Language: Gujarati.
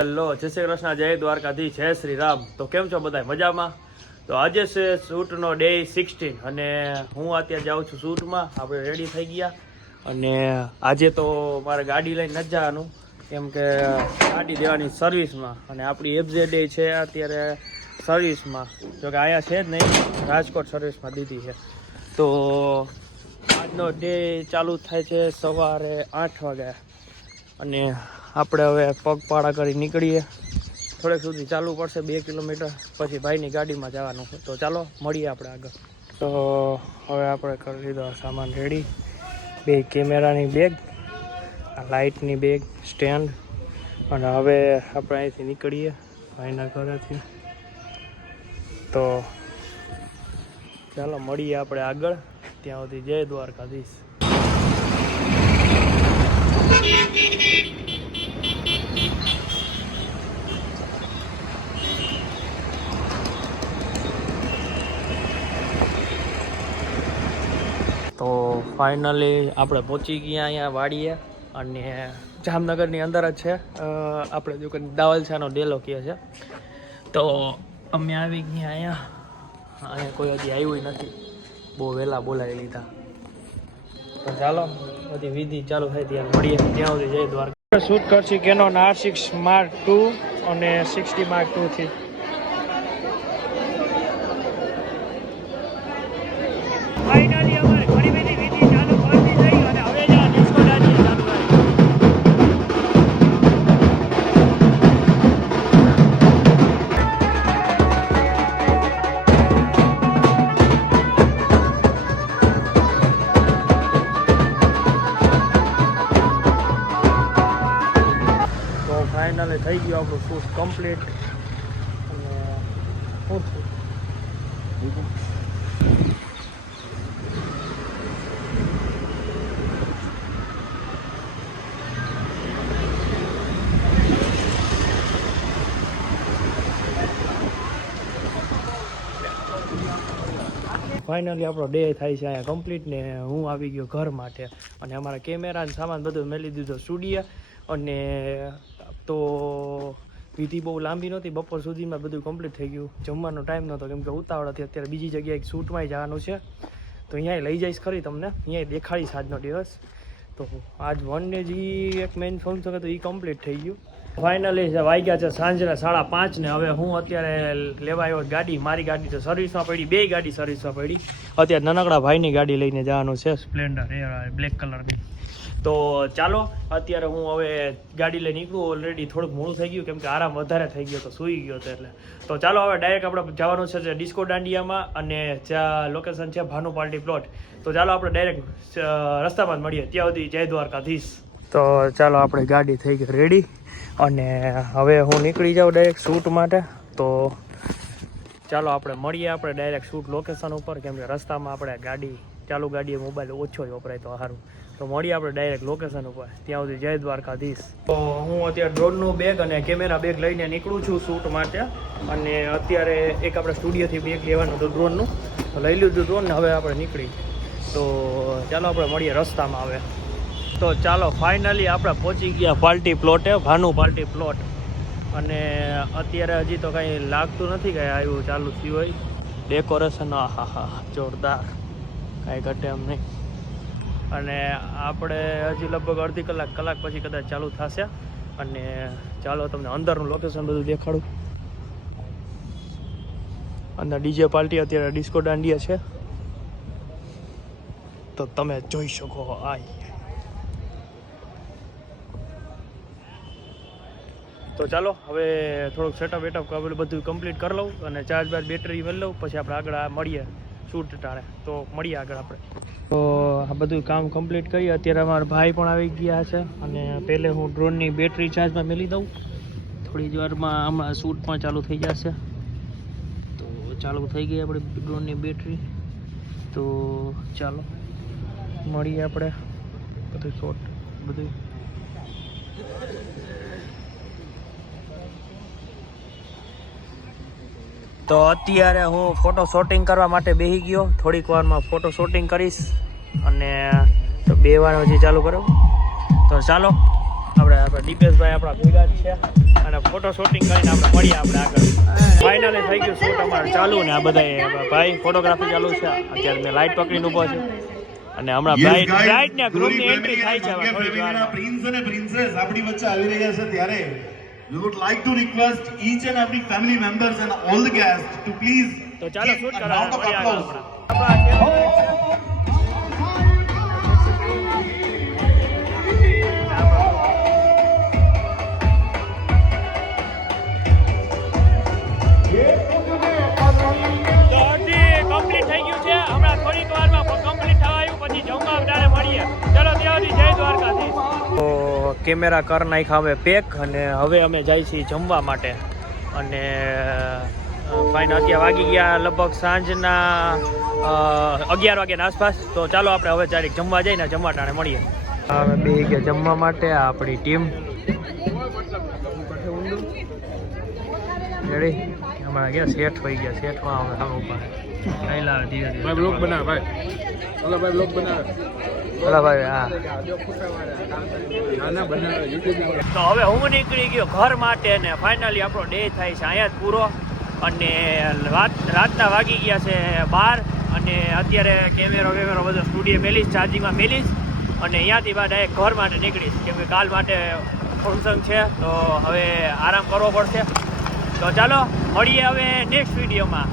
હેલો, જય શ્રી કૃષ્ણ, જય દ્વારકાધીશ, જય શ્રી રામ. તો કેમ છો બધા? મજામાં? તો આજે છે શૂટનો ડે 16 અને હું અત્યારે જાઉં છું શૂટમાં. આપણે રેડી થઈ ગયા અને આજે તો મારે ગાડી લઈને નથી જવાનું, કેમ કે ગાડી દેવાની સર્વિસમાં અને આપણી FZ છે અત્યારે સર્વિસમાં. જોકે અહીંયા છે જ નહીં, રાજકોટ સર્વિસમાં દીધી છે. તો આજનો ડે ચાલુ થાય છે સવારે 8 વાગે અને આપણે હવે પગપાળા કરી નીકળીએ. થોડેક સુધી ચાલવું પડશે, 2 કિલોમીટર, પછી ભાઈની ગાડીમાં જવાનું. તો ચાલો મળીએ આપણે આગળ. તો હવે આપણે કરી લીધો સામાન રેડી, 2 કેમેરાની બેગ, લાઇટની બેગ, સ્ટેન્ડ, અને હવે આપણે અહીંથી નીકળીએ ભાઈના ઘરેથી. તો ચાલો મળીએ આપણે આગળ. ત્યાં સુધી જય દ્વારકાધીશ. તો ફાઇનલી આપણે પહોંચી ગયા અહીંયા વાડીએ અને જામનગરની અંદર જ છે. આપણે જો કે દાવલછાનો ડેલો કહે છે. તો અમે આવી ગયા અહીંયા કોઈ હજી આવ્યું નથી, બહુ વહેલા બોલાવી લીધા. તો ચાલો બધી વિધિ ચાલુ થાય ત્યારે મળીએ. ત્યાં સુધી જય દ્વારકા. શૂટ કરશે કેનોન R6 Mark II અને 60 Mark II થી. ફાઇનલી અમારે ઘણી બધી વિધિ ચાલુ કરતી થઈ અને હવે જ ડિસ્કો ડાન્સ ચાલુ થાય. તો ફાઇનલી થઈ ગયું આપણું શૂટ કમ્પ્લીટ. અને શું થયું? ફાઇનલી આપણો ડે થાય છે અહીંયા કમ્પ્લીટ ને હું આવી ગયો ઘર માટે અને અમારા કેમેરા અને સામાન બધું મેલી દીધો સ્ટુડિયો. અને તો વિધિ બહુ લાંબી નહોતી, બપોર સુધીમાં બધું કમ્પ્લીટ થઈ ગયું. જમવાનો ટાઈમ નહોતો કેમ કે ઉતાવળ હતી. અત્યારે બીજી જગ્યાએ શૂટમાં જવાનું છે, તો અહીંયા લઈ જઈશ ખરી તમને, અહીંયા દેખાડીશ આજનો દિવસ. તો આજ 1 ડે જે એક મેઇન ફંક્શન હતું એ કમ્પ્લીટ થઈ ગયું. ફાઇનલી વાગ્યા છે સાંજના 5:30 ને હવે હું અત્યારે લેવા આવ્યો ગાડી. મારી ગાડી તો સર્વિસમાં પડી, 2 ગાડી સર્વિસમાં પડી. અત્યારે નાનકડા ભાઈની ગાડી લઈને જવાનું છે, સ્પ્લેન્ડર બ્લેક કલરની. તો ચાલો અત્યારે હું હવે ગાડી લઈને નીકળું. ઓલરેડી થોડુંક મોડું થઈ ગયું કેમ કે આરામ વધારે થઈ ગયો તો સૂઈ ગયો હતો એટલે. તો ચાલો હવે ડાયરેક્ટ આપણે જવાનું છે ડિસ્કો દાંડિયામાં અને જ્યાં લોકેશન છે ભાનુ પાર્ટી પ્લોટ. તો ચાલો આપણે ડાયરેક્ટ રસ્તામાં જ મળીએ. ત્યાં સુધી જય દ્વારકાધીશ. તો ચાલો આપણે ગાડી થઈ ગઈ રેડી અને હવે હું નીકળી જાઉં ડાયરેક્ટ શૂટ માટે. તો ચાલો આપણે મળીએ આપણે ડાયરેક્ટ શૂટ લોકેશન ઉપર, કેમ કે રસ્તામાં આપણે ચાલુ ગાડીએ મોબાઈલ ઓછો જ વપરાય તો સારું. તો મળીએ આપણે ડાયરેક્ટ લોકેશન ઉપર. ત્યાં સુધી જય દ્વારકાધીશ. તો હું અત્યારે ડ્રોનનું બેગ અને કેમેરા બેગ લઈને નીકળું છું શૂટ માટે. અને અત્યારે એક આપણે સ્ટુડિયોથી બેગ લેવાનું હતું ડ્રોનનું, તો લઈ લીધું ડ્રોન ને હવે આપણે નીકળી. તો ચાલો આપણે મળીએ રસ્તામાં હવે. તો ચાલો ફાઇનલી આપણે પહોંચી ગયા પાર્ટી પ્લોટે, ભાનુ પાર્ટી પ્લોટ. અને અત્યારે હજી તો કંઈ લાગતું નથી કંઈ આવ્યું ચાલુ થયું હોય. ડેકોરેશન હા જોરદાર, કાંઈ ઘટે એમ નહીં. અને આપણે હજી લગભગ અડધી કલાક પછી કદાચ ચાલુ થશે. અને ચાલો તમને અંદરનું લોકેશન બધું દેખાડું. અંદર ડીજે પાર્ટી અત્યારે ડિસ્કો દાંડિયા છે, તો તમે જોઈ શકો. તો ચાલો હવે થોડુંક સેટઅપ વેટઅપ બધું કમ્પ્લીટ કરી લઉં અને ચાર્જ બેટરી મેળ લઉં, પછી આપણે આગળ મળીએ શૂટ ટાણે. તો મળીએ આગળ આપણે. તો આ બધું કામ કમ્પ્લીટ કરીએ. અત્યારે અમારા ભાઈ પણ આવી ગયા છે અને પહેલે હું ડ્રોનની બેટરી ચાર્જમાં મેળી દઉં. થોડી જ વારમાં હમણાં શૂટ પણ ચાલુ થઈ જશે. તો ચાલુ થઈ ગઈ આપણી ડ્રોનની બેટરી. તો ચાલો મળીએ આપણે બધું શોટ બધું. તો અત્યારે હું ફોટો શૂટિંગ કરવા માટે બેસી ગયો. થોડીક વારમાં ફોટો શૂટિંગ કરીશ અને તો 2 વાર હજી ચાલુ કરો. તો ચાલો આપણે આપણા દીપેશભાઈ આપણા ભેગા જ છે અને ફોટો શૂટિંગ કરીને આપણે મળીએ આપણે આગળ. ફાઇનલી થઈ ગયું શૂટ અમારે ચાલુ ને આ બધા ભાઈ ફોટોગ્રાફી ચાલુ છે. અત્યારે મેં લાઇટ પકડીને ઊભો છે અને હમણાં બ્રાઇટ ને ગ્રુપની એન્ટ્રી થાય છે હવે થોડી વારમાં. પ્રિન્સ અને પ્રિન્સેસ આપણી વચ્ચે આવી રહ્યા છે ત્યારે we would like to request each and every family members and all the guests to please તો ચાલો shoot give a round of કરાવવા applause. કમ્પ્લીટ થઈ ગયું છે. હમણાં થોડીક વારમાં કમ્પ્લીટ થવા આવ્યું પછી જમવા ત્યારે મળીએ. ચલો ત્યાં સુધી જય દ્વારકાધીશ. તો કેમેરા કર નાખ્યા હવે પેક અને હવે અમે જાય છીએ જમવા માટે અને ફાઇન અત્યારે વાગી ગયા લગભગ સાંજના 11 વાગ્યાના આસપાસ. તો ચાલો આપણે હવે ચારેક જમવા જઈને જમવા ટાણે મળીએ. હવે બે ગયા જમવા માટે આપણી ટીમ રેડી. હમણાં ગયા શેઠ હોઈ ગયા. શેઠમાં હવે સામે ઉપર પહેલા ધીરે ધીરે ભાઈ બ્લોગ બનાવે ભાઈ. ઓલા ભાઈ બ્લોગ બનાવે. ઓલા ભાઈ હા. ના બનાવે YouTube. તો હવે હું નીકળી ગયો ઘર માટે ને ફાઇનલી આપણો ડે થાય છે અહીંયા જ પૂરો. અને રાતના વાગી ગયા છે 12 અને અત્યારે કેમેરો બધો સ્ટુડિયો મેલીશ, ચાર્જિંગમાં મેલીશ અને અહીંયાથી બાદ ડાયરેક્ટ ઘર માટે નીકળીશ કેમ કે કાલ માટે ફંક્શન છે તો હવે આરામ કરવો પડશે. તો ચાલો મળીએ હવે નેક્સ્ટ વિડીયોમાં.